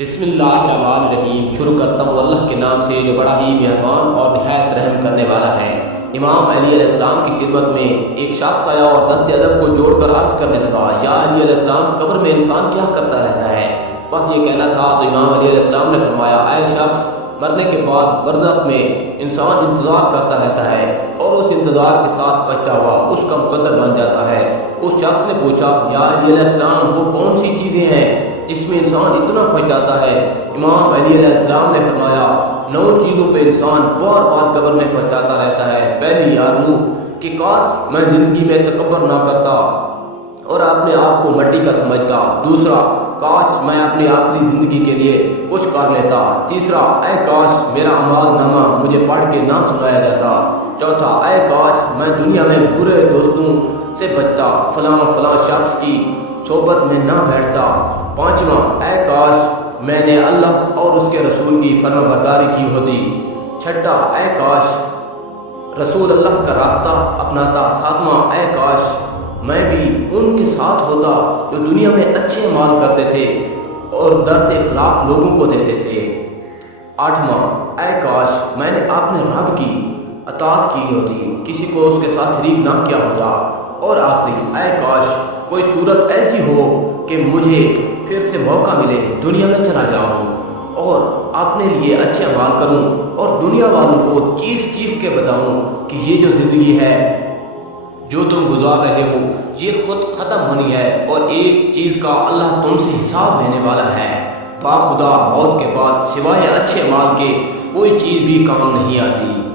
بسم اللہ الرحمن الرحیم۔ شروع کرتا ہوں اللہ کے نام سے جو بڑا ہی مہربان اور نہایت رحم کرنے والا ہے۔ امام علی علیہ السلام کی خدمت میں ایک شخص آیا اور دست ادب کو جوڑ کر عرض کرنے لگا، یا علی علیہ السلام، قبر میں انسان کیا کرتا رہتا ہے؟ بس یہ کہنا تھا تو امام علی علیہ السلام نے فرمایا، اے شخص، مرنے کے بعد برزخ میں انسان انتظار کرتا رہتا ہے اور اس انتظار کے ساتھ بچتا ہوا اس کا مقدر بن جاتا ہے۔ اس شخص نے پوچھا، یا علی علیہ السلام، وہ کون سی چیزیں ہیں جس میں انسان اتنا پھنس جاتا ہے؟ امام علی علیہ السلام نے فرمایا، 9 چیزوں پہ انسان بار بار قبر میں پھنس جاتا رہتا ہے۔ پہلی آرزو کہ کاش میں زندگی میں تکبر نہ کرتا اور اپنے آپ کو مٹی کا سمجھتا۔ دوسرا، کاش میں اپنی آخری زندگی کے لیے کچھ کر لیتا۔ تیسرا، اے کاش میرا اعمال نامہ مجھے پڑھ کے نہ سنایا جاتا۔ چوتھا، اے کاش میں دنیا میں برے دوستوں سے بچتا، فلاں فلاں شخص کی صحبت میں نہ بیٹھتا۔ پانچواں، اے کاش میں نے اللہ اور اس کے رسول کی فرما برداری کی ہوتی۔ چھٹا، اے کاش رسول اللہ کا راستہ اپناتا۔ ساتواں، اے کاش میں بھی ان کے ساتھ ہوتا جو دنیا میں اچھے اعمال کرتے تھے اور درس اخلاق لوگوں کو دیتے تھے۔ آٹھواں، اے کاش میں نے اپنے رب کی اطاعت کی ہوتی، کسی کو اس کے ساتھ شریک نہ کیا ہوتا۔ اور آخری، اے کاش کوئی صورت ایسی ہو کہ مجھے پھر سے موقع ملے، دنیا میں چلا جاؤں اور اپنے لیے اچھے اعمال کروں اور دنیا والوں کو چیخ چیخ کے بتاؤں کہ یہ جو زندگی ہے جو تم گزار رہے ہو یہ خود ختم ہونی ہے اور ایک چیز کا اللہ تم سے حساب لینے والا ہے۔ با خدا موت کے بعد سوائے اچھے اعمال کے کوئی چیز بھی کام نہیں آتی۔